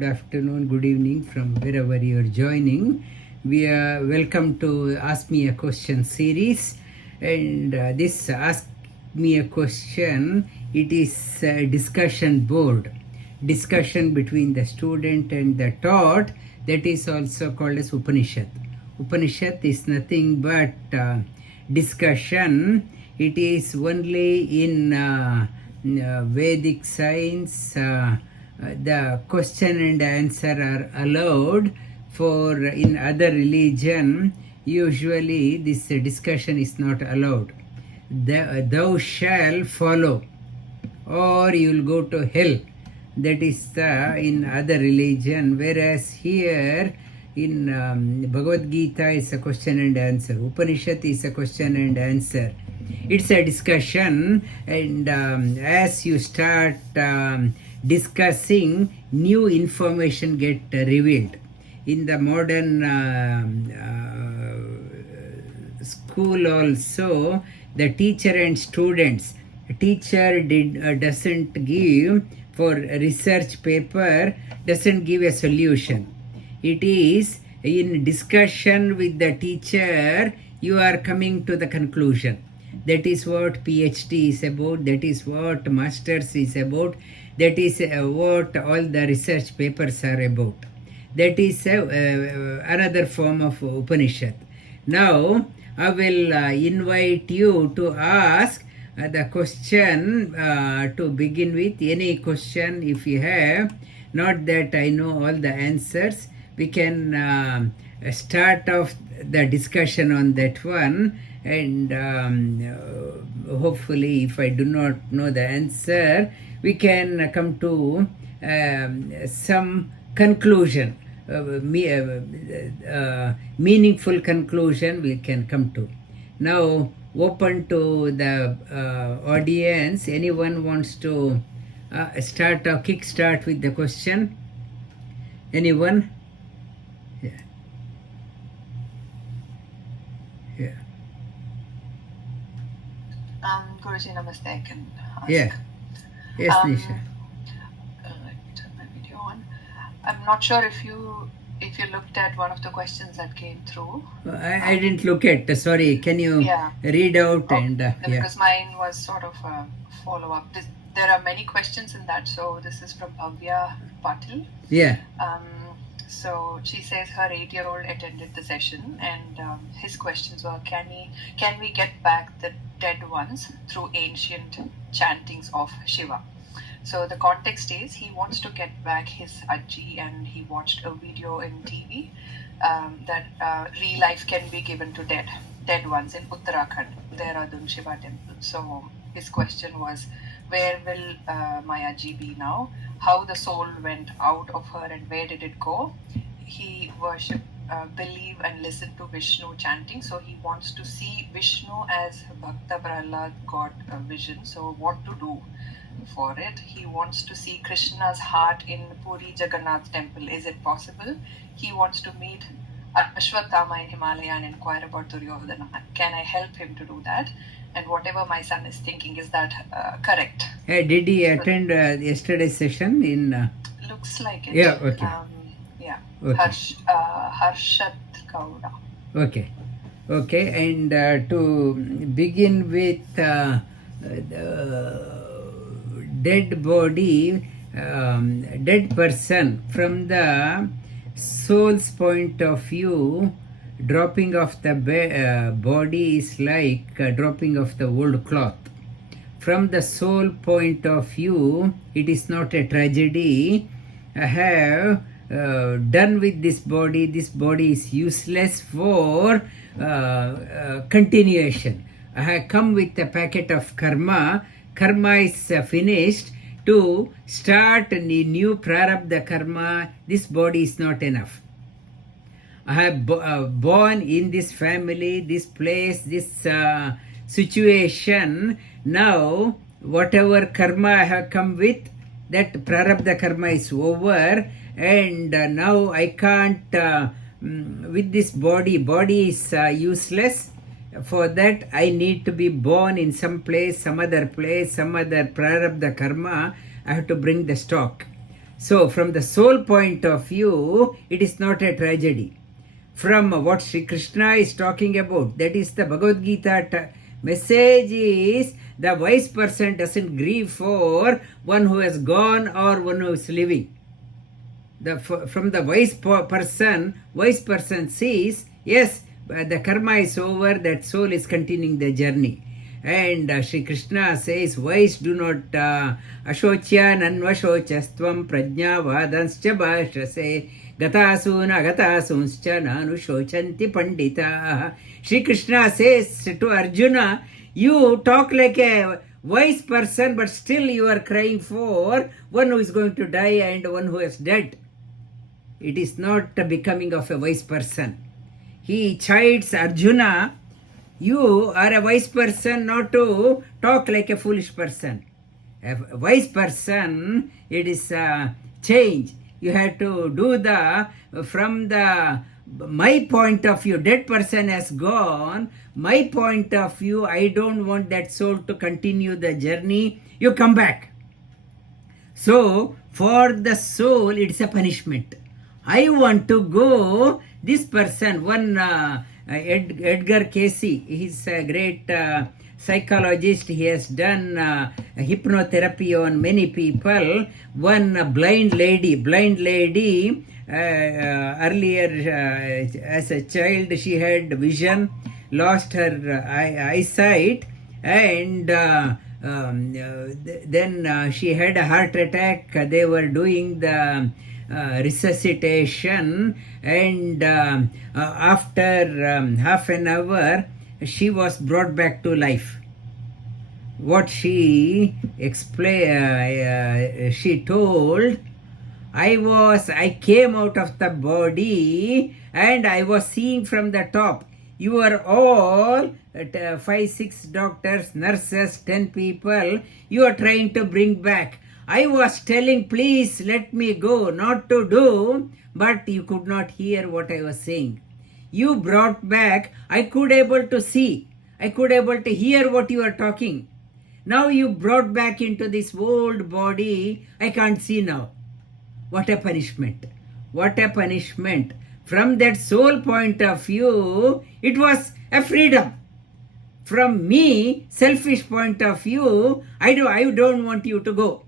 good afternoon, good evening from wherever you are joining. We are welcome to Ask Me a Question series, and this Ask Me a Question, it is a discussion board, discussion between the student and the taught. That is also called as Upanishad. Upanishad is nothing but discussion. It is only in Vedic science. The question and answer are allowed. For in other religion, usually this discussion is not allowed. Thou shall follow, or you will go to hell. That is in other religion. Whereas here in Bhagavad Gita is a question and answer. Upanishad is a question and answer. It's a discussion, and as you start discussing, new information get revealed. In the modern school also, the teacher and students, teacher doesn't give for research paper, doesn't give a solution. It is in discussion with the teacher, you are coming to the conclusion. That is what PhD is about, that is what masters is about, that is what all the research papers are about. That is another form of Upanishad. Now I will invite you to ask the question to begin with. Any question if you have. Not that I know all the answers. We can start off the discussion on that one, and hopefully if I do not know the answer, we can come to some conclusion, meaningful conclusion we can come to. Now open to the audience. Anyone wants to start or kick start with the question? Anyone? Yeah. Yeah. Guruji, namaste. I can ask. Yeah. Yes, Nisha. Let me turn my video on. I'm not sure if you looked at one of the questions that came through. I didn't look at. Sorry, can you read out? Because mine was sort of a follow-up. There are many questions in that. So this is from Bhavya Patil. Yeah. So she says her 8-year-old attended the session, and his questions were, can we get back the dead ones through ancient chantings of Shiva? So the context is he wants to get back his Ajji, and he watched a video in TV that real life can be given to dead ones in Uttarakhand, Dehradun Shiva temple. So his question was, where will my Ajji be now? How the soul went out of her and where did it go? He worshipped, believe and listen to Vishnu chanting. So he wants to see Vishnu as Bhakta Prahlad got a vision. So what to do for it? He wants to see Krishna's heart in Puri Jagannath temple. Is it possible? He wants to meet Ashwatthama in Himalaya and inquire about Duryodhana. Can I help him to do that? And whatever my son is thinking, is that correct? Did he attend yesterday's session in? Looks like it. Yeah. Okay. Okay. Harshat Kauda. Okay. Okay. And to begin with, the dead body, dead person, from the soul's point of view, dropping off the body is like dropping off the old cloth. From the soul point of view, it is not a tragedy. I have done with this body. This body is useless for continuation. I have come with a packet of karma. Karma is finished. To start a new prarabdha karma, this body is not enough. I have born in this family, this place, this situation. Now, whatever karma I have come with, that prarabdha karma is over, and now I can't, with this body is useless. For that, I need to be born in some place, some other prarabdha karma. I have to bring the stock. So from the soul point of view, it is not a tragedy. From what Sri Krishna is talking about, that is the Bhagavad Gita message is the wise person doesn't grieve for one who has gone or one who is living. From the wise person sees, yes, the karma is over, that soul is continuing the journey. And Sri Krishna says, wise do not ashochya nanvashochastvam prajna vadanscha bhashase gatasuna gatasunscha nanushochanti pandita. Sri Krishna says to Arjuna, you talk like a wise person, but still you are crying for one who is going to die and one who is dead. It is not becoming of a wise person. He chides Arjuna, you are a wise person not to talk like a foolish person. A wise person, it is a change. You have to do from my point of view, dead person has gone. My point of view, I don't want that soul to continue the journey. You come back. So, for the soul, it's a punishment. I want to go. This person, one Edgar Casey, he's a great psychologist. He has done hypnotherapy on many people. One blind lady, earlier as a child, she had vision, lost her eyesight, and then she had a heart attack. They were doing the resuscitation, and after half an hour she was brought back to life. What she explained, she told, I came out of the body and I was seeing from the top. You are all 5-6 doctors, nurses, 10 people you are trying to bring back. I was telling, please let me go, not to do, but you could not hear what I was saying. You brought back, I could able to see, I could able to hear what you are talking. Now you brought back into this old body, I can't see now. What a punishment. What a punishment. From that soul point of view, it was a freedom. From me, selfish point of view, I don't want you to go.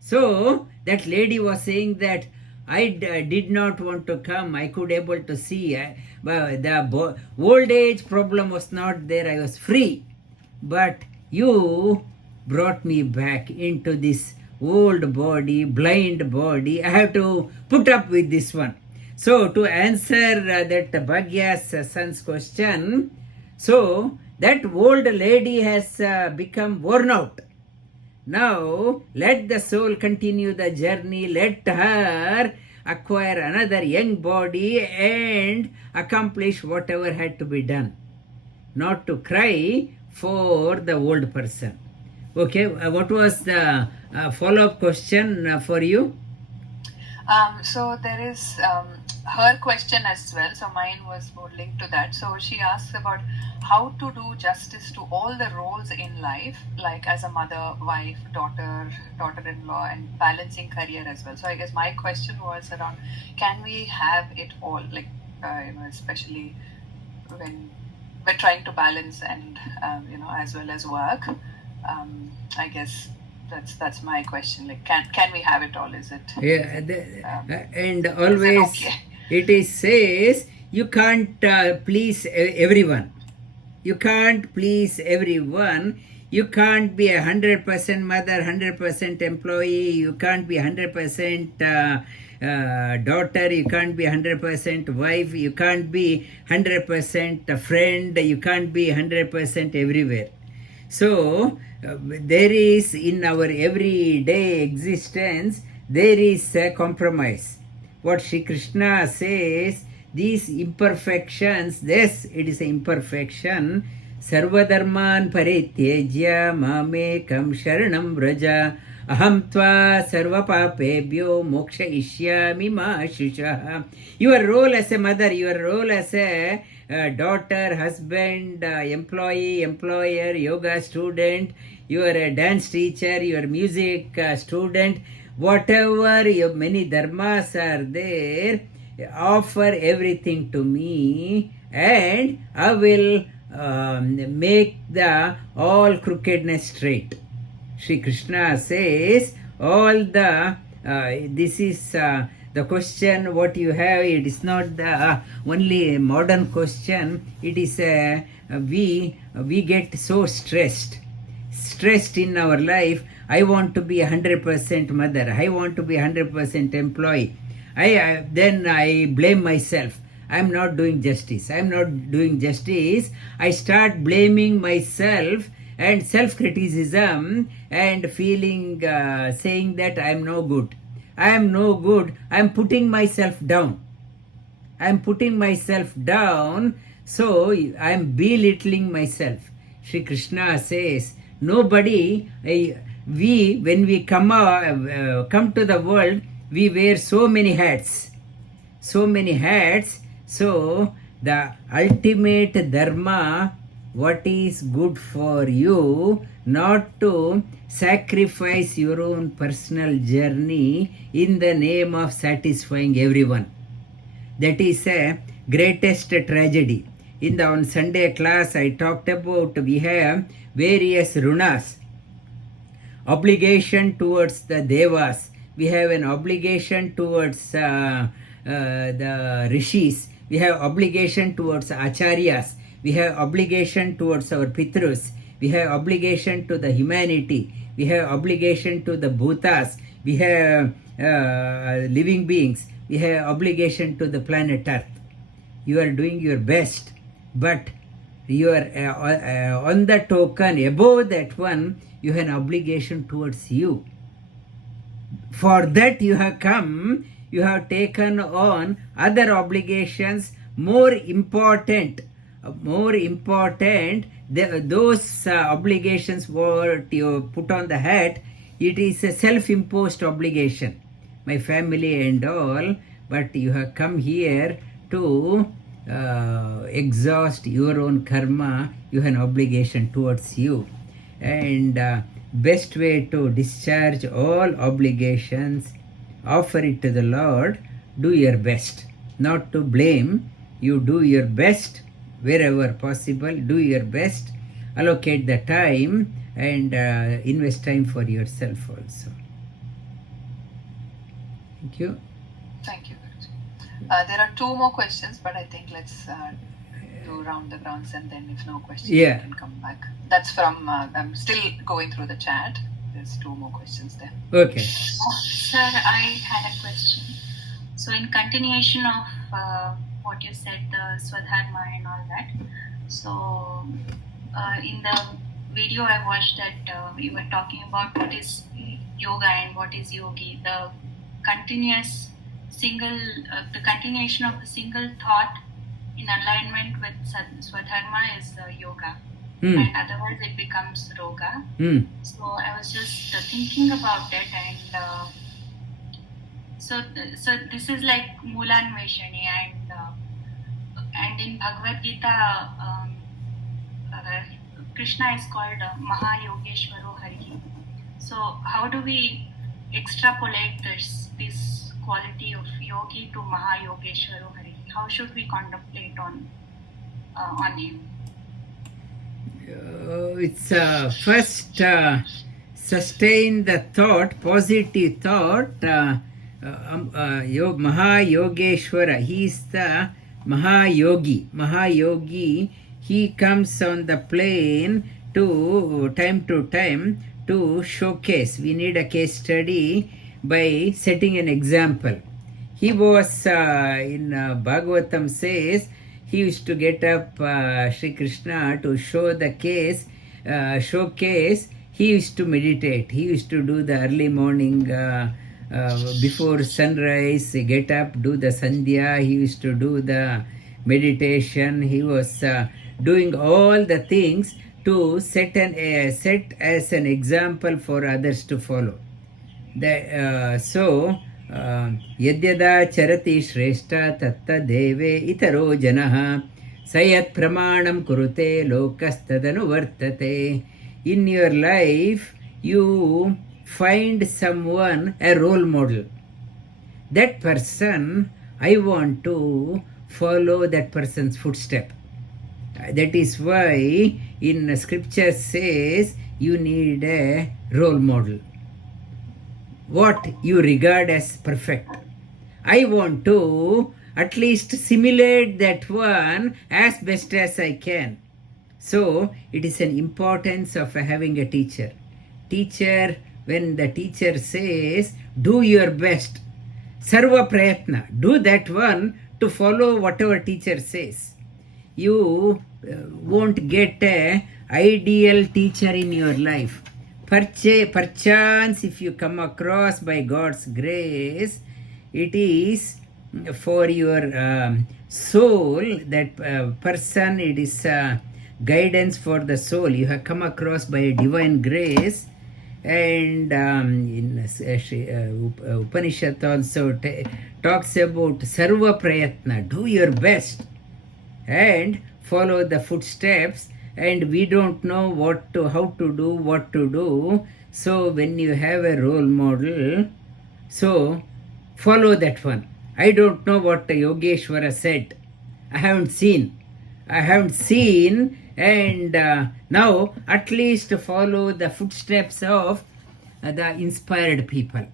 So that lady was saying that I did not want to come. I could able to see. The old age problem was not there. I was free. But you brought me back into this old body, blind body. I have to put up with this one. So to answer that Bhagya's son's question, so that old lady has become worn out. Now, let the soul continue the journey. Let her acquire another young body and accomplish whatever had to be done. Not to cry for the old person. Okay, what was the follow-up question for you? So there is her question as well. So mine was more linked to that. So she asks about how to do justice to all the roles in life, like as a mother, wife, daughter-in-law, and balancing career as well. So I guess my question was around, can we have it all, like especially when we're trying to balance and as well as work. I guess that's my question. Like, can we have it all? Is it? Yeah, and always it is says you can't please everyone. You can't please everyone. You can't be 100% mother, 100% employee. You can't be 100% daughter. You can't be 100% wife. You can't be 100% friend. You can't be 100% everywhere. So there is in our everyday existence, there is a compromise. What Sri Krishna says, these imperfections, yes, it is an imperfection. Sarvadharman parityajya mamekam sharanam vraja aham tva sarva papebhyo mokshayishyami ma shusha. Your role as a mother, your role as a daughter, husband, employee, employer, yoga student, you are a dance teacher, you are music student, whatever your many dharmas are there, offer everything to me and I will make the all crookedness straight. Sri Krishna says all the this is the question what you have. It is not the only modern question. It is we get so stressed in our life. I want to be 100% mother. I want to be 100% employee. Then I blame myself. I'm not doing justice. I'm not doing justice. I start blaming myself and self-criticism and feeling, saying that I'm no good. I am no good. I'm putting myself down. I'm putting myself down. So I'm belittling myself. Sri Krishna says, nobody, when we come to the world, we wear so many hats. So many hats. So the ultimate dharma, what is good for you, not to sacrifice your own personal journey in the name of satisfying everyone. That is a greatest tragedy. In the on Sunday class I talked about we have various runas, obligation towards the devas, we have an obligation towards the rishis, we have obligation towards acharyas, we have obligation towards our pitrus, we have obligation to the humanity, we have obligation to the bhutas, we have living beings, we have obligation to the planet earth. You are doing your best, but you are on the token above that one, you have an obligation towards you. For that you have come, you have taken on other obligations more important. Those obligations what you put on the hat, it is a self-imposed obligation, my family and all, but you have come here to exhaust your own karma. You have an obligation towards you, and best way to discharge all obligations, offer it to the Lord, do your best, not to blame. You do your best wherever possible, do your best, allocate the time and invest time for yourself also. Thank you. Thank you, Guruji. There are two more questions, but I think let's do round the grounds and then if no questions, we can come back. That's from, I'm still going through the chat. There's two more questions there. Okay. Sir, I had a question. So in continuation of what you said, the Swadharma and all that. So in the video I watched that you were talking about what is yoga and what is yogi. The continuous the continuation of the single thought in alignment with Swadharma is yoga. And otherwise it becomes roga. So I was just thinking about it, and so this is like Moolanveshani, and in Bhagavad Gita Krishna is called Mahayogeshwaro Hari. So how do we extrapolate this quality of yogi to Mahayogeshwaro Hari? How should we contemplate on him? It's first sustain the thought, positive thought. Mahayogeshwara, he is the Mahayogi. Mahayogi, he comes on the plane to time to showcase. We need a case study by setting an example. He was in Bhagavatam says, he used to get up Sri Krishna to show the showcase. He used to meditate. He used to do the early morning before sunrise, get up, do the sandhya. He used to do the meditation. He was doing all the things to set as an example for others to follow. यद्यदा चरति श्रेष्ठ तत्तदेवे इतरो जनः स यत् प्रमाणं कुरुते लोकस्तदनुवर्तते. In your life you find someone a role model. That person, I want to follow that person's footstep. That is why in scripture says you need a role model. What you regard as perfect. I want to at least simulate that one as best as I can. So it is an importance of having a teacher. Teacher, when the teacher says, do your best, sarva prayatna, do that one to follow whatever teacher says. You won't get a ideal teacher in your life. Perchance, if you come across by God's grace, it is for your soul, that person, it is guidance for the soul. You have come across by a divine grace. And in Upanishad also talks about sarva prayatna, do your best and follow the footsteps. And we don't know how to do, what to do. So when you have a role model, so follow that one. I don't know what Yogeshwara said. I haven't seen. And now at least follow the footsteps of the inspired people.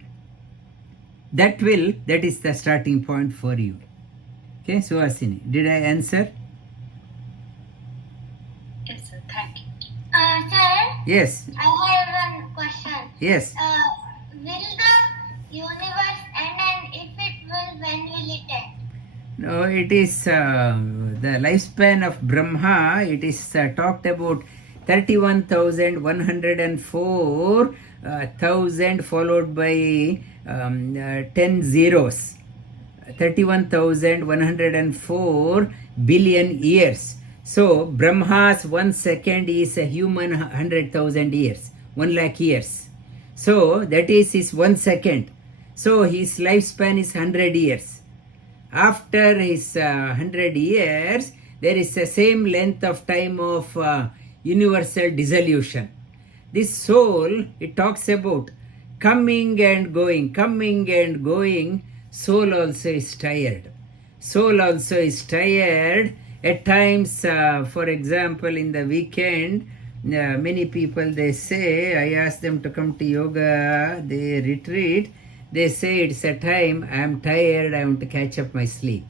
That is the starting point for you. Okay, Suhasini, did I answer? Yes, sir. Thank you. Sir, Yes. I have one question. Yes. Will the universe end, and if it will, when will it end? No, it is the lifespan of Brahma. It is talked about 31,104 thousand followed by 10 zeros. 31,104 billion years. So Brahma's 1 second is a human 100,000 years, 1 lakh years. So that is his 1 second. So his lifespan is 100 years. After his 100 years, there is the same length of time of universal dissolution. This soul, it talks about coming and going, coming and going. Soul also is tired. Soul also is tired. At times, for example, in the weekend, many people, they say, I ask them to come to yoga, they retreat. They say it's a time, I am tired, I want to catch up my sleep.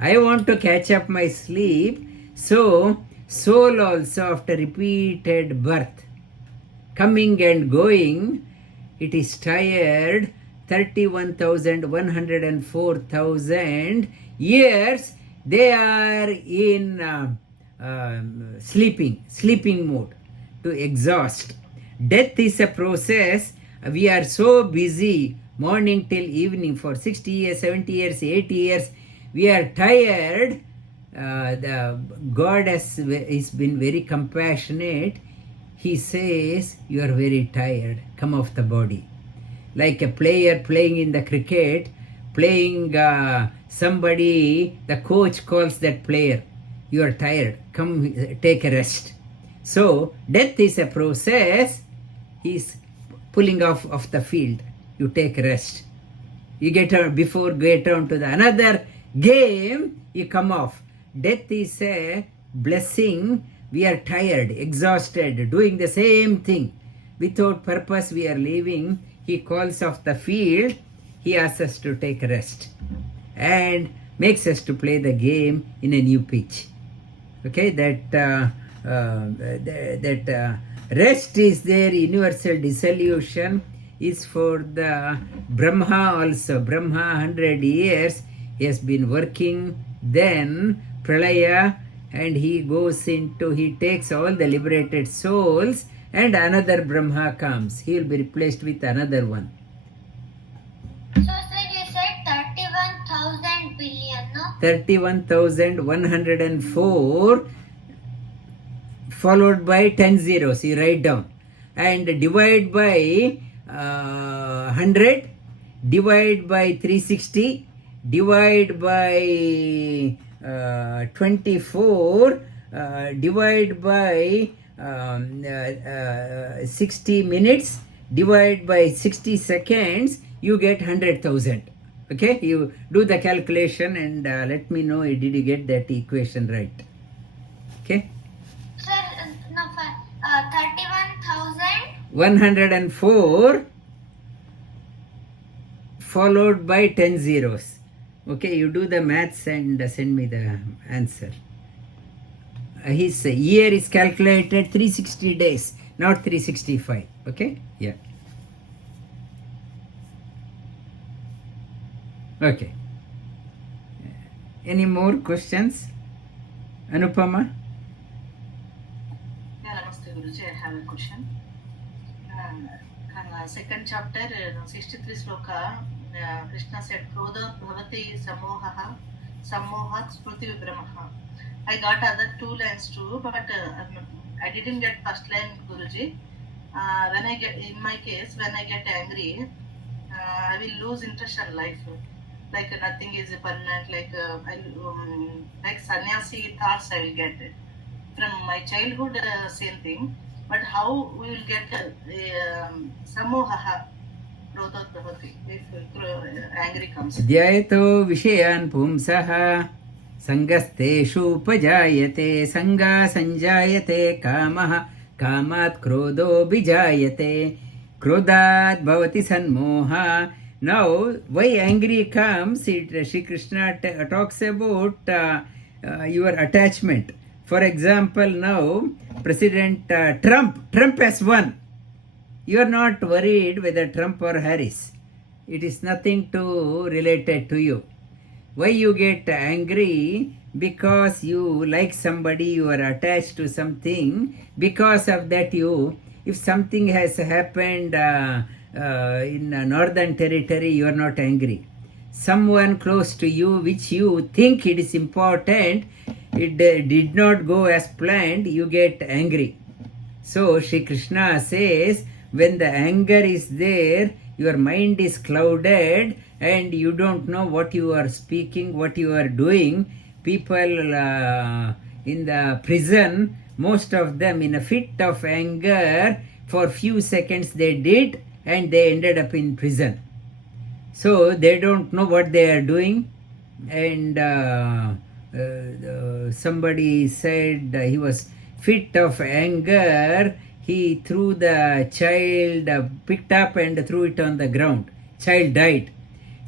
I want to catch up my sleep. So, soul also, after repeated birth, coming and going, it is tired. 31,104,000 years, they are in sleeping mode, to exhaust. Death is a process. We are so busy, morning till evening, for 60 years, 70 years, 80 years. We are tired. God has been very compassionate. He says, you are very tired. Come off the body. Like a player playing in the cricket, playing somebody, the coach calls that player, you are tired, come take a rest. So death is a process. He's pulling off the field. You take rest. You get on to the another game, you come off. Death is a blessing. We are tired, exhausted, doing the same thing. Without purpose we are living. He calls off the field. He asks us to take rest and makes us to play the game in a new pitch. Okay, that rest is there. Universal dissolution is for the Brahma also. Brahma 100 years he has been working. Then Pralaya, and he takes all the liberated souls, and another Brahma comes. He will be replaced with another one. So, sir, you said 31,000 billion, no? 31,104 followed by 10 zeros. You write down. And divide by 100, divide by 360, divide by 24, divide by 60 minutes, divide by 60 seconds, you get 100,000. Okay, you do the calculation and let me know did you get that equation right. Okay, Sir, no, 31,000. 104 followed by 10 zeros. Okay, you do the maths and send me the answer. His year is calculated 360 days, not 365. Okay, yeah. Okay. Any more questions? Anupama? Yeah, Namaste Guruji. I have a question. Second chapter, 63 sloka, Krishna said, Krodha bhavati samohaha, samohat smriti vibramaha. I got other two lines too, but I didn't get first line, Guruji. When I get, in my case, when I get angry, I will lose interest in life. Like nothing is permanent, like sannyasi thoughts I will get it. From my childhood, same thing. But how we will get samohaha, krodhot bhavati, if angry comes. Dhyayato vishayan pumsaha sangastheshu upajayate sanga sanjayate kamaha kamat krodho bijayate krodhat bhavati sanmoha. Now, why angry comes, Shri Krishna talks about your attachment. For example, now, President Trump has won. You are not worried whether Trump or Harris. It is nothing to related to you. Why you get angry? Because you like somebody, you are attached to something. Because of that, if something has happened in Northern Territory, you are not angry. Someone close to you, which you think it is important, it did not go as planned, you get angry. So Shri Krishna says, when the anger is there, your mind is clouded and you don't know what you are speaking, what you are doing. People in the prison, most of them in a fit of anger, for few seconds they did and they ended up in prison. So they don't know what they are doing. And somebody said he was fit of anger. He threw the child, picked up and threw it on the ground. Child died.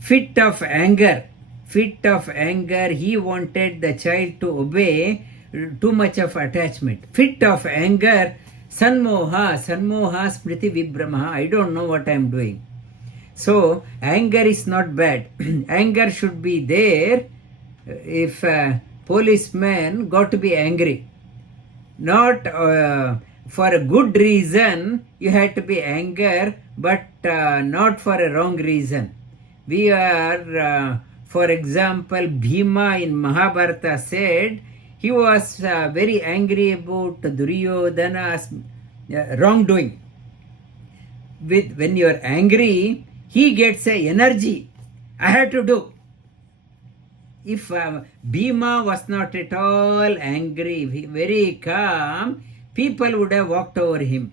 Fit of anger. He wanted the child to obey. Too much of attachment. Fit of anger. Sanmoha smriti vibramaha. I don't know what I am doing. So anger is not bad. Anger should be there. If a policeman got to be angry, not for a good reason, you had to be angry, but not for a wrong reason. We are, for example, Bhima in Mahabharata said he was very angry about Duryodhana's wrongdoing. When you are angry, he gets a energy. I have to do. If Bhima was not at all angry, very calm, people would have walked over him.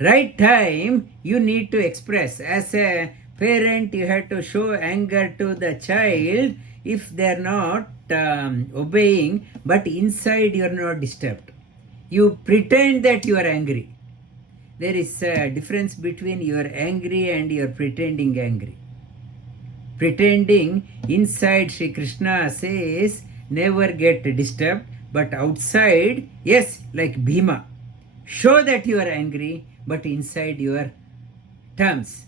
Right time, you need to express. As a parent, you have to show anger to the child if they are not obeying, but inside you are not disturbed. You pretend that you are angry. There is a difference between you are angry and you are pretending angry. Pretending, inside Shri Krishna says, never get disturbed, but outside, yes, like Bhima. Show that you are angry, but inside your terms.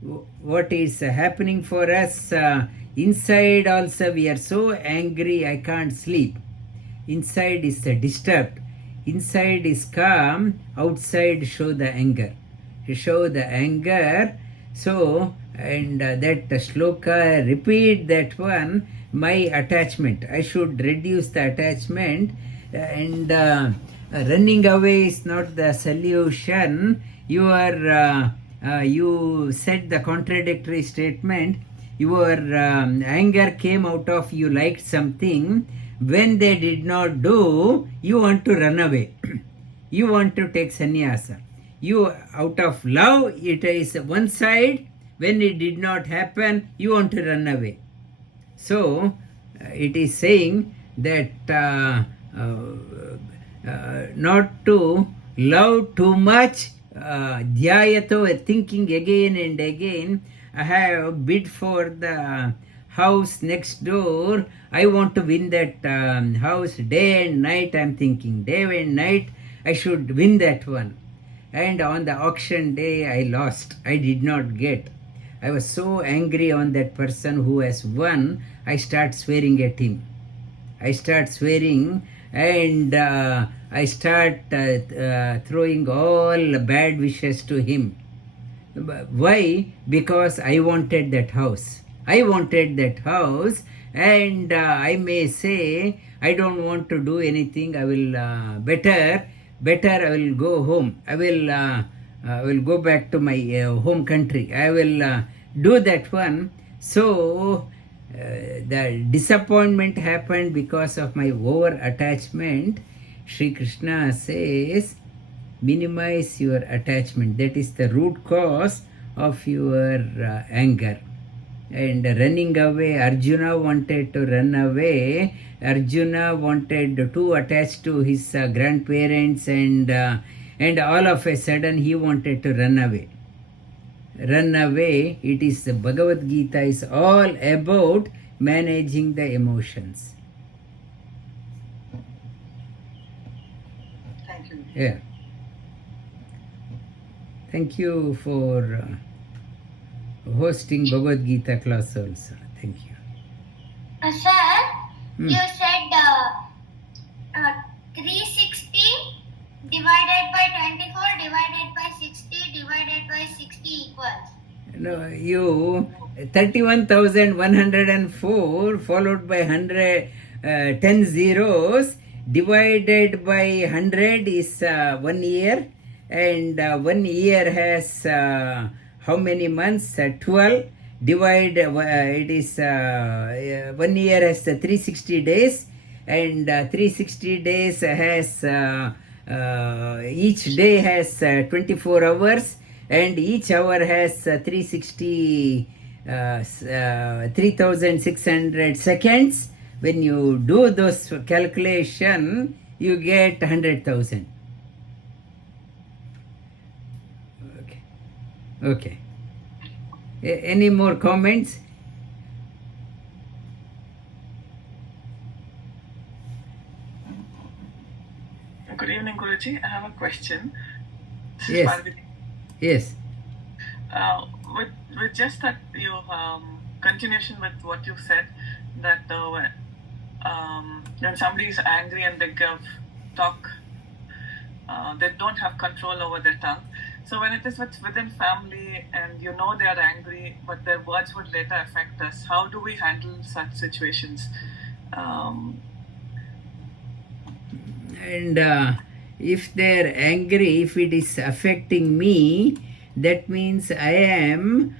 What is happening for us, inside also we are so angry, I can't sleep. Inside is disturbed. Inside is calm, outside show the anger. To show the anger, so, and that shloka, repeat that one, my attachment. I should reduce the attachment, and running away is not the solution. You are you said the contradictory statement. Your anger came out of you liked something. When they did not do, you want to run away. You want to take sannyasa. You, out of love, it is one side. When it did not happen, you want to run away. So, it is saying that not to love too much, dhyayato, thinking again and again. I have bid for the house next door. I want to win that house. Day and night I am thinking. Day and night I should win that one. And on the auction day I lost. I did not get. I was so angry on that person who has won. I start swearing at him. I start swearing, and I start throwing all bad wishes to him. Why? Because I wanted that house. I wanted that house, and I may say, I don't want to do anything. I will better I will go home. I will go back to my home country. I will do that one. So the disappointment happened because of my over attachment. Sri Krishna says, minimize your attachment. That is the root cause of your anger. And running away, Arjuna wanted to run away. Arjuna wanted to attach to his grandparents, and all of a sudden he wanted to run away. Run away. It is the Bhagavad Gita is all about managing the emotions. Thank you. Yeah. Thank you for hosting Bhagavad Gita class also. Thank you. Sir, you said 360 divided by 24 divided by 60 divided by 60 equals. No, you 31,104 followed by 10 zeros divided by 100 is 1 year, and 1 year has how many months? 12. Divide it is 1 year has 360 days, and 360 days has each day has 24 hours, and each hour has 3,600 seconds. When you do those calculation, you get 100,000. Okay. Any more comments? Good evening, Guruji. I have a question. This is Yes. Parvati. Yes. With just that you continuation with what you said, that when somebody is angry and they talk, they don't have control over their tongue. So when it is within family and you know they are angry, but their words would later affect us, how do we handle such situations? And if they're angry, if it is affecting me, that means I am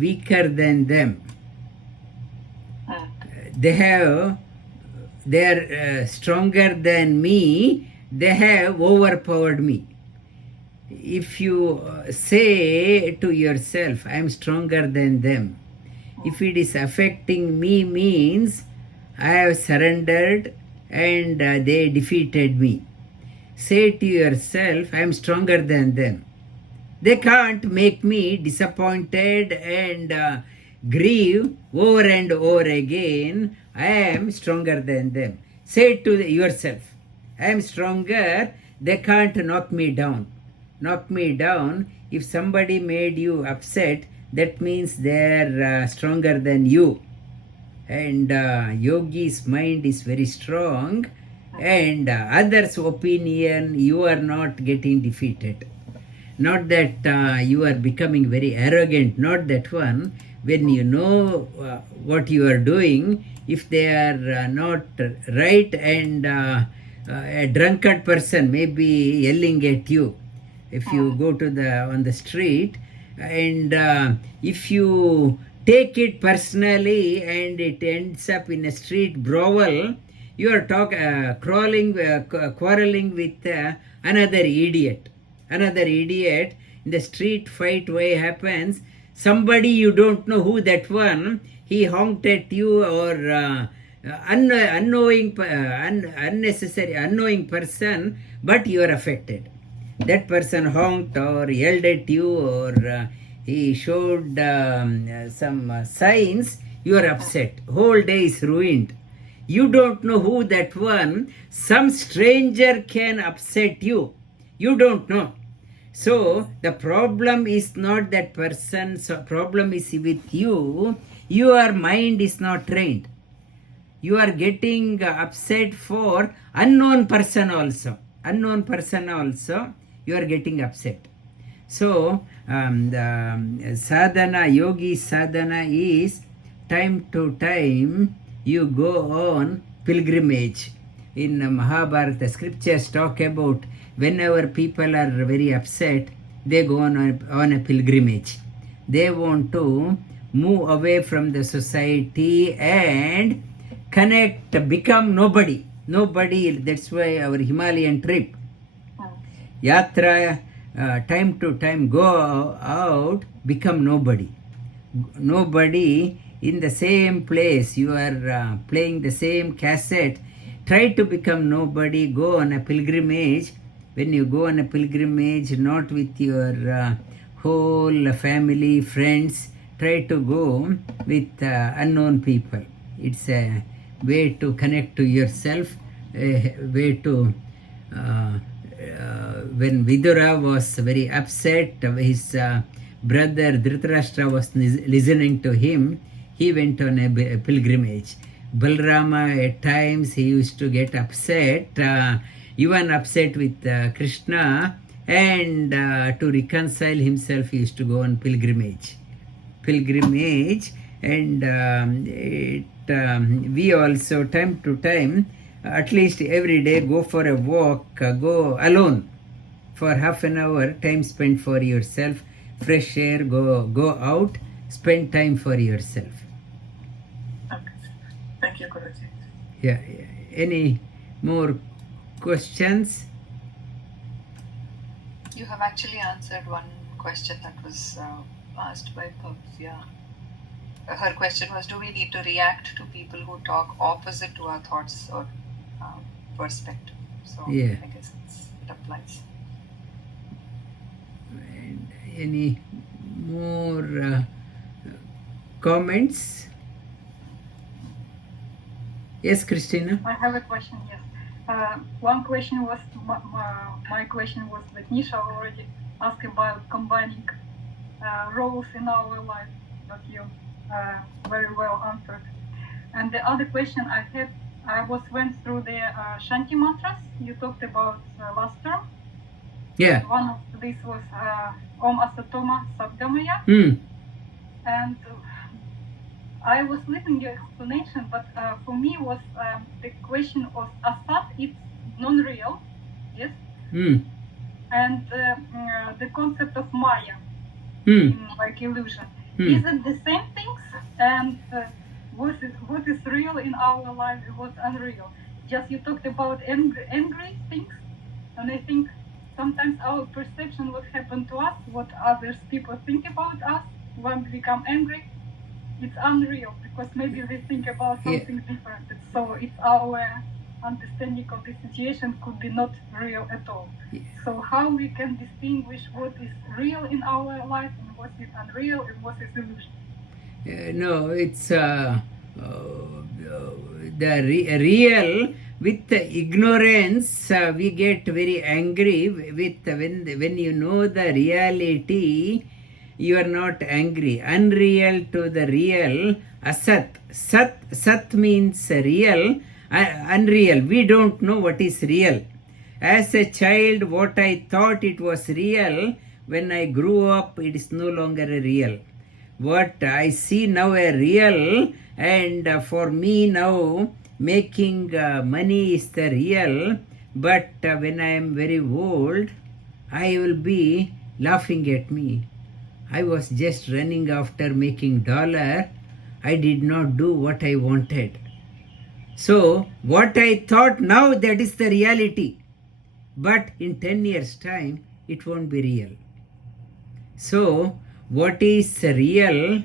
weaker than them. They are stronger than me. They have overpowered me. If you say to yourself, I am stronger than them, if it is affecting me, means I have surrendered and they defeated me. Say to yourself, I am stronger than them. They can't make me disappointed and grieve over and over again. I am stronger than them. Say to yourself, I am stronger. They can't knock me down. Knock me down. If somebody made you upset, that means they're stronger than you. And yogi's mind is very strong, and others' opinion, you are not getting defeated. Not that you are becoming very arrogant, not that one. When you know what you are doing, if they are not right, and a drunkard person may be yelling at you, if you go to on the street, and if you take it personally and it ends up in a street brawl, you are quarreling with another idiot. Another idiot. In the street fight way happens, somebody you don't know who that one, he honked at you, or unnecessary unknowing person, but you are affected. That person honked or yelled at you, or he showed some signs, you are upset. Whole day is ruined. You don't know who that one. Some stranger can upset you. You don't know. So the problem is not that person. So problem is with you. Your mind is not trained. You are getting upset for unknown person also. Unknown person also, you are getting upset. So the sadhana, yogi sadhana is time to time you go on pilgrimage. In Mahabharata, scriptures talk about whenever people are very upset, they go on a pilgrimage. They want to move away from the society and connect, become nobody. Nobody, that's why our Himalayan trip. Yatra, time to time go out, become nobody. Nobody in the same place. You are playing the same cassette. Try to become nobody. Go on a pilgrimage. When you go on a pilgrimage, not with your whole family, friends, try to go with unknown people. It's a way to connect to yourself, a way to when Vidura was very upset, his brother Dhritarashtra was listening to him, he went on a pilgrimage. Balrama, at times he used to get upset, even upset with Krishna, and to reconcile himself he used to go on pilgrimage. And we also time to time, at least every day, go for a walk, go alone for half an hour, time spent for yourself, fresh air, go out, spend time for yourself. Okay. Thank you, Guruji. Yeah. Any more questions? You have actually answered one question that was asked by Bhavya. Her question was, do we need to react to people who talk opposite to our thoughts or perspective? So Yeah. I guess it applies. And any more comments? Yes, Christina? I have a question, yes. One question was, my question was that Nisha already asked about combining roles in our life, that you very well answered. And the other question I had, I went through the Shanti mantras you talked about last term. Yeah. One of these was Om Asatoma Sadgamaya. And I was listening to your explanation, but for me was the question was Asat, it's non-real, yes? And the concept of Maya, like illusion. Is it the same things? And what is real in our life, what's unreal? Just you talked about angry things, and I think sometimes our perception what happened to us, what others people think about us when we become angry, it's unreal because maybe they think about something different. So it's our understanding of the situation could be not real at all. So how we can distinguish what is real in our life and what is unreal and what is illusion? No, it's the real. With ignorance, we get very angry. With when you know the reality, you are not angry. Unreal to the real, asat. Sat means real. Unreal. We don't know what is real. As a child, what I thought it was real, when I grew up, it is no longer a real. What I see now a real, and for me now, making money is the real, but when I am very old, I will be laughing at me. I was just running after making dollar. I did not do what I wanted. So what I thought now, that is the reality. But in 10 years time, it won't be real. So what is real,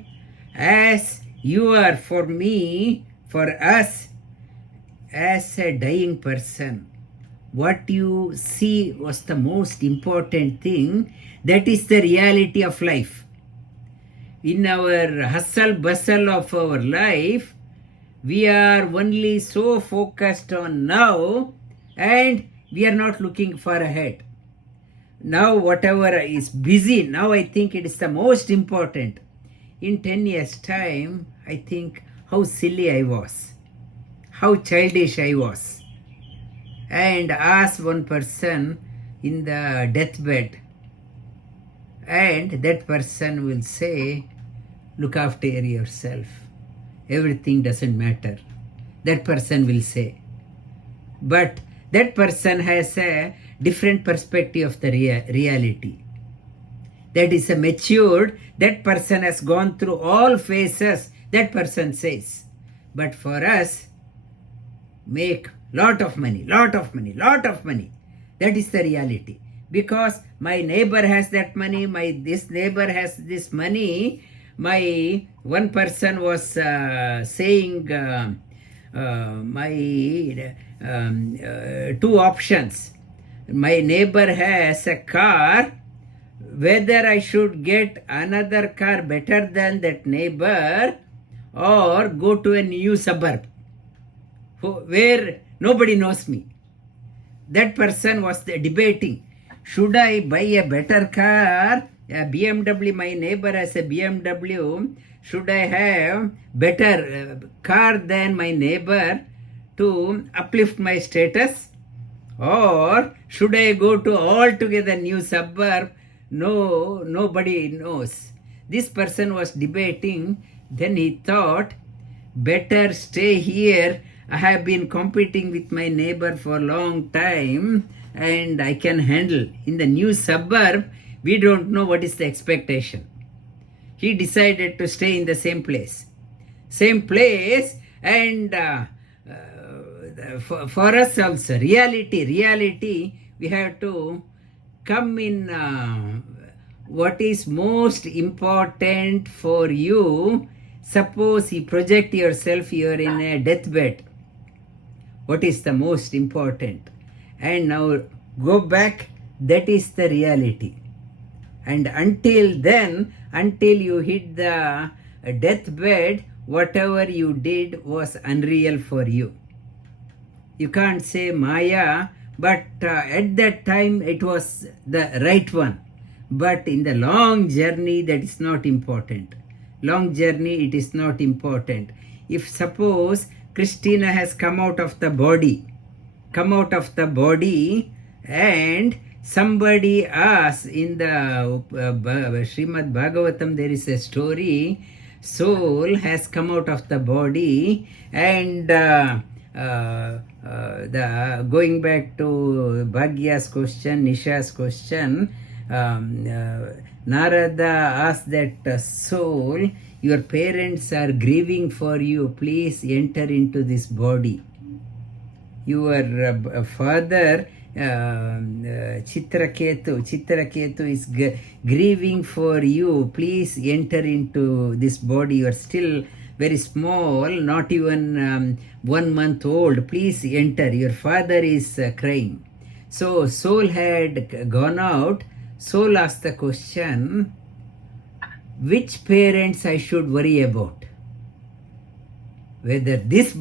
as you are for me, for us, as a dying person, what you see was the most important thing. That is the reality of life. In our hustle bustle of our life, we are only so focused on now, and we are not looking far ahead. Now whatever is busy, now I think it is the most important. In 10 years time, I think how silly I was, how childish I was. And ask one person in the deathbed, and that person will say, look after yourself, everything doesn't matter. That person will say. But that person has a different perspective of the reality. That is a matured, that person has gone through all phases, that person says. But for us, make lot of money, lot of money, lot of money. That is the reality. Because my neighbor has that money, this neighbor has this money. My one person was saying two options. My neighbor has a car, whether I should get another car better than that neighbor, or go to a new suburb where nobody knows me. That person was debating, should I buy a better car, a BMW, my neighbor has a BMW, should I have better car than my neighbor to uplift my status, or should I go to altogether new suburb? No, nobody knows. This person was debating. Then he thought, better stay here. I have been competing with my neighbor for a long time, and I can handle. In the new suburb, we don't know what is the expectation. He decided to stay in the same place. And for us also, reality, we have to come in what is most important for you. Suppose you project yourself, you are in a deathbed. What is the most important? And now go back, that is the reality. And until then, until you hit the deathbed, whatever you did was unreal for you. You can't say Maya, but at that time it was the right one. But in the long journey, that is not important. Long journey, it is not important. If suppose Christina has come out of the body, and somebody asks, in the Srimad Bhagavatam, there is a story, soul has come out of the body, and going back to Bhagya's question, Nisha's question, Narada asked that soul, your parents are grieving for you, please enter into this body. Your father, Chitraketu is grieving for you, please enter into this body. You are still very small, not even 1 month old, please enter. Your father is crying. So soul had gone out. Soul asked the question, which parents I should worry about? Whether this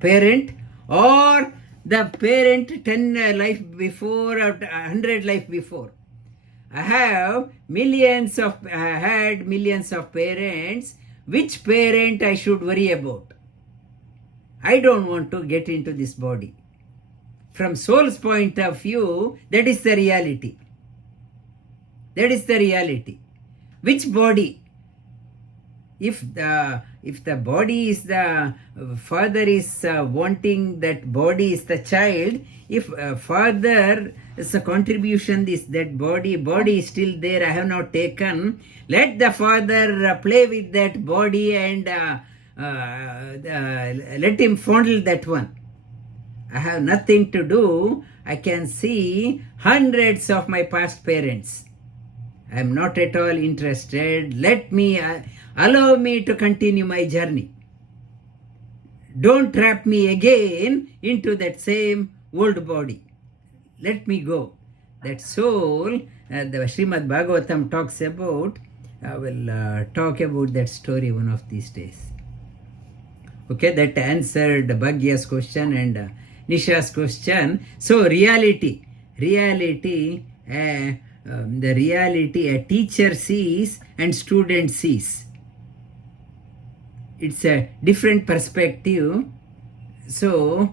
parent or the parent 10 life before or 100 life before. I had millions of parents. Which parent I should worry about? I don't want to get into this body. From soul's point of view, that is the reality. Which body? If If the body is the father is wanting that body is the child, if father is a contribution, this that body is still there, I have not taken, let the father play with that body and let him fondle that one. I have nothing to do. I can see hundreds of my past parents. I am not at all interested. Let me allow me to continue my journey. Don't trap me again into that same old body. Let me go. That soul, the Srimad Bhagavatam talks about. I will talk about that story one of these days. Okay, that answered Bhagya's question and Nisha's question. So reality, the reality a teacher sees and student sees. It's a different perspective. So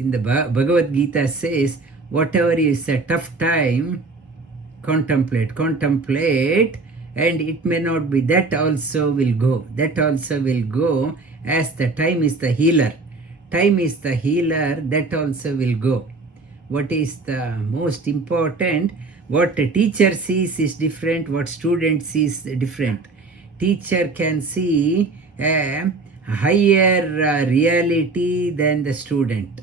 in the Bhagavad Gita says, whatever is a tough time, contemplate, and it may not be, that also will go, as the time is the healer, that also will go. What is the most important? What a teacher sees is different, what student sees is different. Teacher can see a higher reality than the student.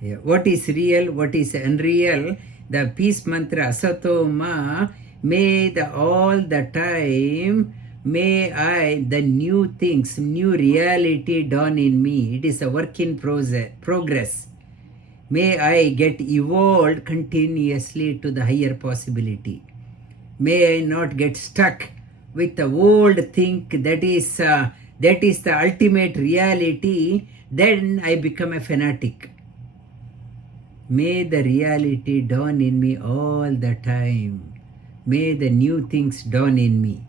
Yeah. What is real, what is unreal? The peace mantra, Asato Ma, may all the time, may I, the new things, new reality dawn in me. It is a work in progress. May I get evolved continuously to the higher possibility. May I not get stuck with the old thing that is the ultimate reality. Then I become a fanatic. May the reality dawn in me all the time. May the new things dawn in me.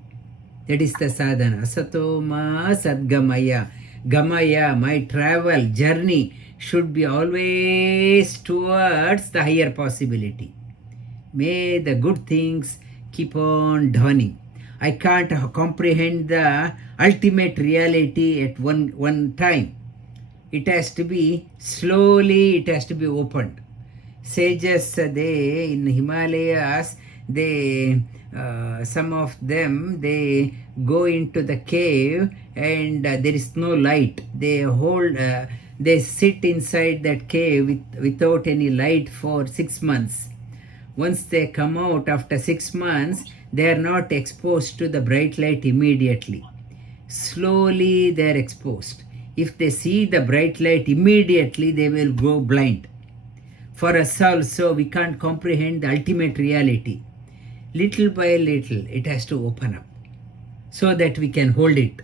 That is the sadhana. Asato ma sadgamaya. Gamaya, my travel, journey should be always towards the higher possibility. May the good things keep on dawning. I can't comprehend the ultimate reality at one time. It has to be slowly, it has to be opened. Sages, they in Himalayas, they some of them, they go into the cave and there is no light. They sit inside that cave without any light for 6 months. Once they come out after 6 months, they are not exposed to the bright light immediately. Slowly they are exposed. If they see the bright light immediately, they will go blind. For us also, we can't comprehend the ultimate reality. Little by little, it has to open up so that we can hold it.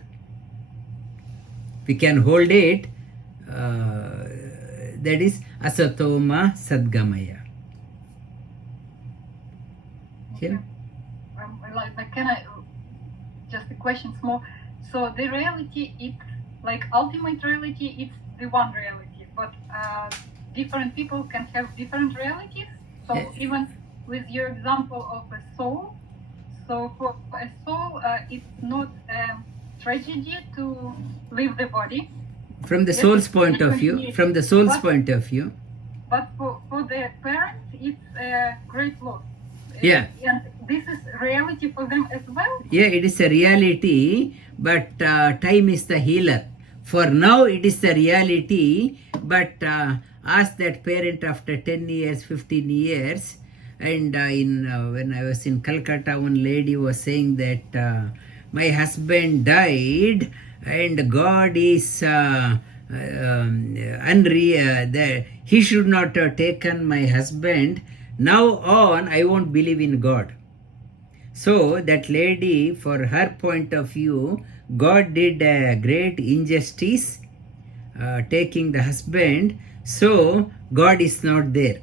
We can hold it. That is Asatoma Sadgamaya. Yeah? Can I just a question small? So the reality, it's like ultimate reality, it's the one reality, but different people can have different realities. So even with your example of a soul, so for a soul, it's not a tragedy to leave the body. From the soul's point of view, But for the parents, it's a great loss. Yeah. And this is reality for them as well? Yeah, it is a reality, but time is the healer. For now, it is the reality, but ask that parent after 10 years, 15 years, and when I was in Calcutta, one lady was saying that my husband died and God is unreal, that he should not have taken my husband. Now on, I won't believe in God. So that lady, for her point of view, God did a great injustice, taking the husband. So God is not there.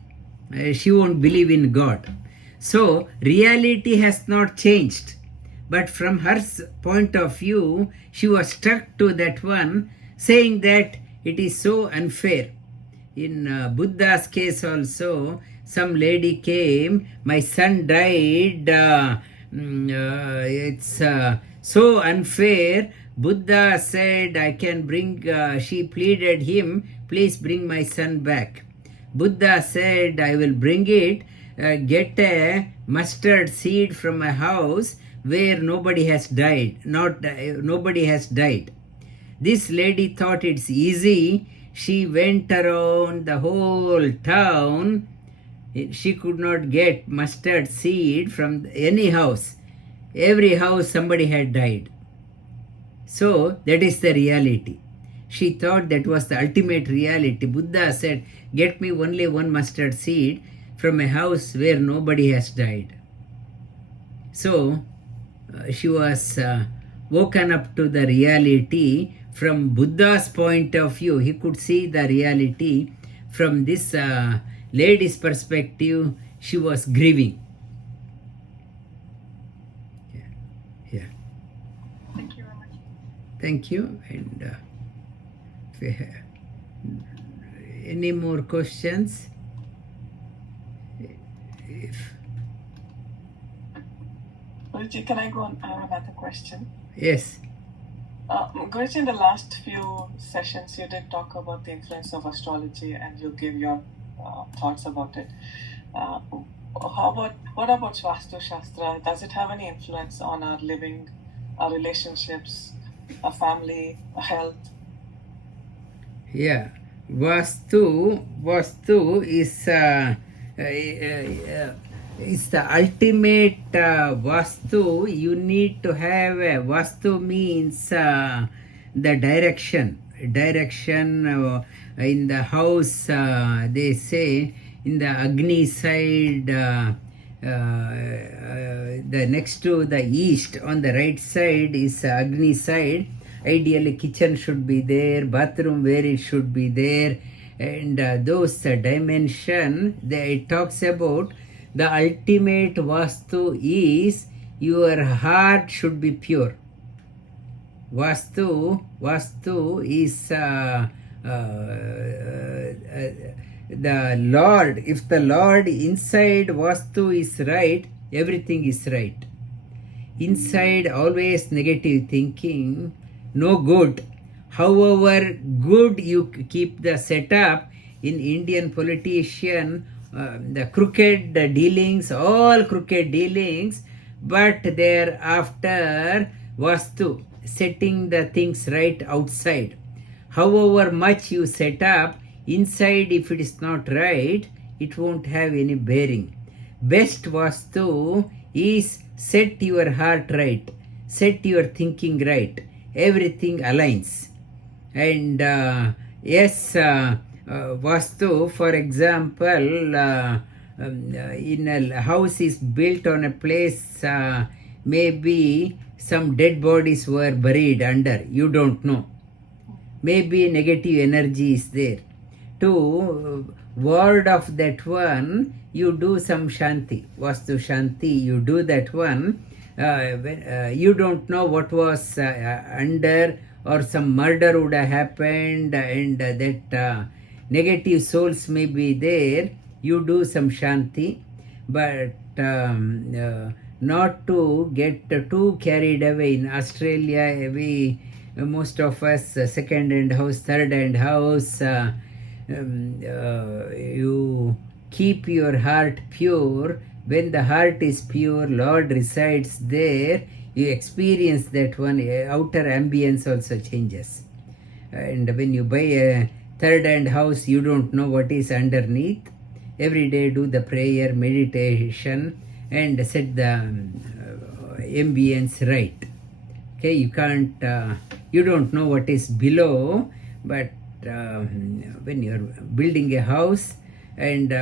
She won't believe in God. So reality has not changed. But from her point of view, she was stuck to that one, saying that it is so unfair. In Buddha's case also, some lady came, my son died it's so unfair. Buddha said, I can bring, she pleaded him, please bring my son back. Buddha said, I will bring it, get a mustard seed from a house where nobody has died. Nobody has died. This lady thought it's easy. She went around the whole town. She could not get mustard seed from any house. Every house somebody had died. So that is the reality. She thought that was the ultimate reality. Buddha said, get me only one mustard seed from a house where nobody has died. So she was woken up to the reality from Buddha's point of view. He could see the reality. From this lady's perspective, she was grieving. Yeah. Thank you very much. Thank you. And if we have any more questions? Guruji, can I go on? I have another question. Yes. Guruji, in the last few sessions, you did talk about the influence of astrology and you gave your thoughts about it. What about Vastu Shastra? Does it have any influence on our living, our relationships, our family, our health? Yeah. Vastu is the ultimate Vastu. You need to have a Vastu means the direction in the house. They say in the Agni side, the next to the east on the right side is Agni side. Ideally kitchen should be there, bathroom where it should be there, and those dimension, it talks about the ultimate Vastu is your heart should be pure. Vastu is the Lord. If the Lord inside Vastu is right, everything is right. Inside always negative thinking, no good. However good you keep the setup, in Indian politician, the crooked dealings, all crooked dealings, but they're after Vastu, setting the things right outside. However much you set up, inside if it is not right, it won't have any bearing. Best Vastu is set your heart right, set your thinking right, everything aligns. And Vastu, for example, in a house is built on a place, maybe some dead bodies were buried under, you don't know. Maybe negative energy is there. To ward of that one, you do some Shanti, Vastu Shanti, you do that one. You don't know what was under, or some murder would have happened, and that negative souls may be there. You do some Shanti, but not to get too carried away. In Australia, most of us, second hand house, third hand house, you keep your heart pure. When the heart is pure, Lord resides there. You experience that one. Outer ambience also changes. And when you buy a third hand house, you don't know what is underneath. Every day do the prayer, meditation, and set the ambience right. Okay, you can't, you don't know what is below, but when you are building a house, and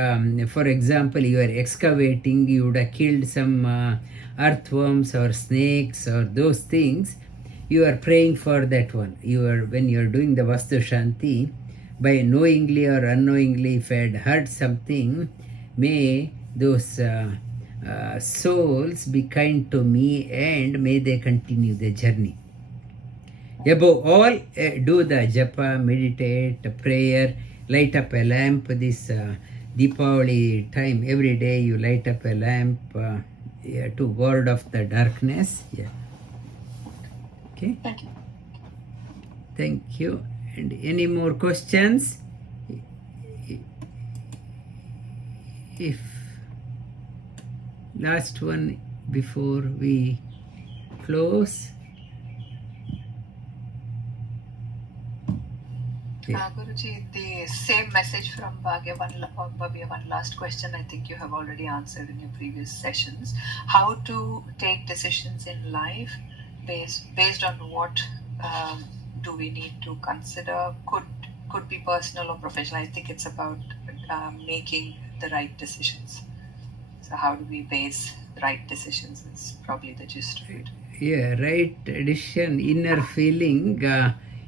for example you are excavating, you would have killed some earthworms or snakes or those things, you are praying for that one. When you are doing the Vastu Shanti, by knowingly or unknowingly, if I had heard something, may those souls be kind to me, and may they continue the journey. Above all, do the japa, meditate, prayer, light up a lamp. This Deepavali time, every day you light up a lamp Yeah, to ward off the darkness. Yeah. Okay. Thank you. Thank you. And any more questions? If last one before we close. Guruji, the same message from Bhavya, one last question I think you have already answered in your previous sessions. How to take decisions in life based on what do we need to consider? Could be personal or professional. I think it's about making the right decisions. So how do we base right decisions is probably the gist of it. Yeah, right decision, inner feeling.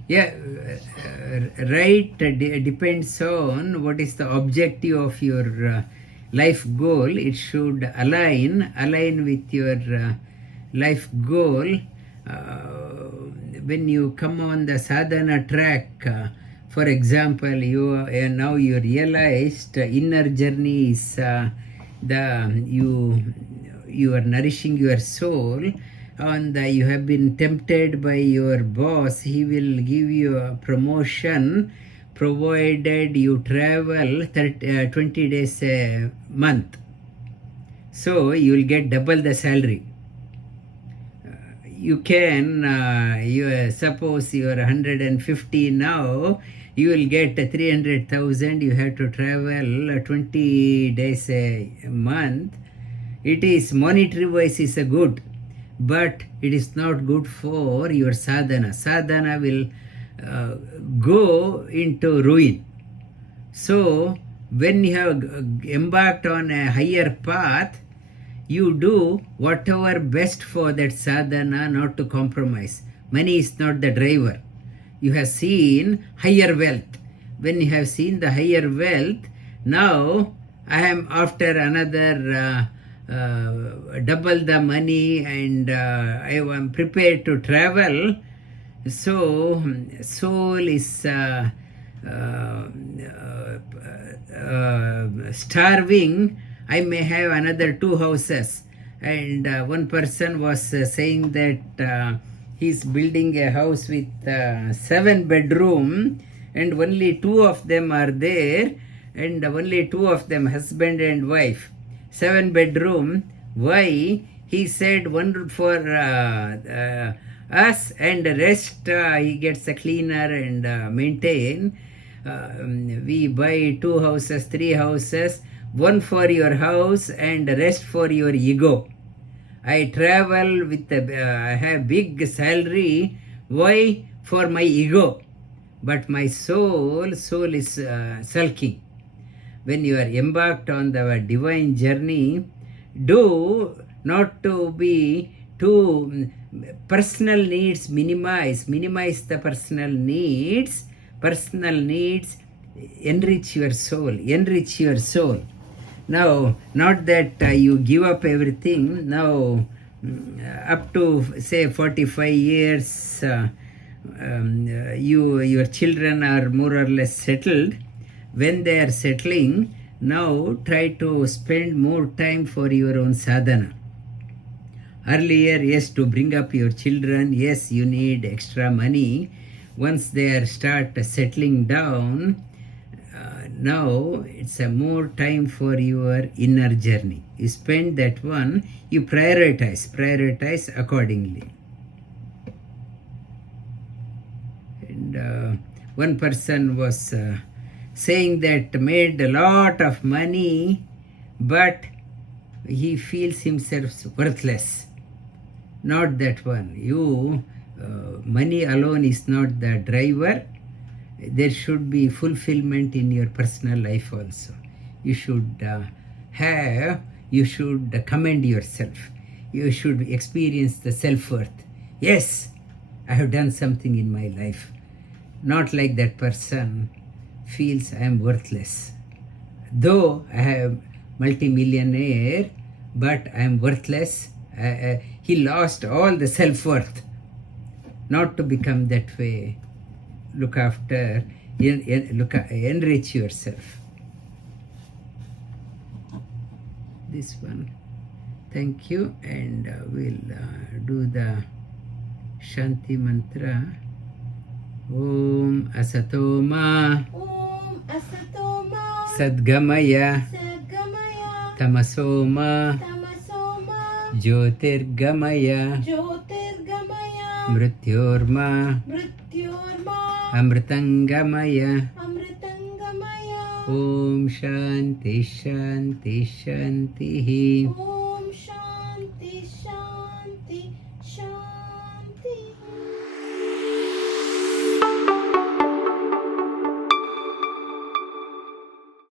Right depends on what is the objective of your life goal. It should align with your life goal. When you come on the sadhana track, for example, now you realized inner journey is you are nourishing your soul, and you have been tempted by your boss. He will give you a promotion provided you travel 20 days a month. So you will get double the salary. You can, suppose you are 150 now, you will get 300,000. You have to travel 20 days a month. It is monetary wise is a good, but it is not good for your sadhana. Sadhana will go into ruin. So when you have embarked on a higher path, you do whatever best for that sadhana, not to compromise. Money is not the driver. You have seen higher wealth. When you have seen the higher wealth, now I am after another double the money, and I am prepared to travel. So soul is starving. I may have another 2 houses. And one person was saying that he's building a house with 7 bedroom, and only 2 of them are there, and only 2 of them husband and wife. 7 bedroom. Why? He said one for us, and the rest he gets a cleaner and maintain. We buy 2 houses, 3 houses, one for your house and the rest for your ego. I travel with I have big salary. Why? For my ego. But my soul is sulking. When you are embarked on the divine journey, do not to be too personal needs, minimize the personal needs. Personal needs enrich your soul. Now, not that you give up everything. Now, up to say 45 years, your children are more or less settled. When they are settling, now try to spend more time for your own sadhana. Earlier, yes, to bring up your children, yes, you need extra money. Once they are start settling down, now it's a more time for your inner journey. You spend that one, you prioritize accordingly. And one person was saying that made a lot of money, but he feels himself worthless. Not that one. Money alone is not the driver. There should be fulfillment in your personal life also. You should commend yourself. You should experience the self-worth. Yes, I have done something in my life. Not like that person feels I am worthless. Though I have multi-millionaire, but I am worthless. He lost all the self-worth. Not to become that way. Look after, enrich yourself. This one. Thank you, and we'll do the Shanti mantra. Om Asatoma Om Asatoma Sadgamaya Sadgamaya Tamasoma Tamasoma Jyotirgamaya Jyotirgamaya Mrityorma Mrityorma Amritangamaya. Amritangamaya Om Shanti Shanti Shanti.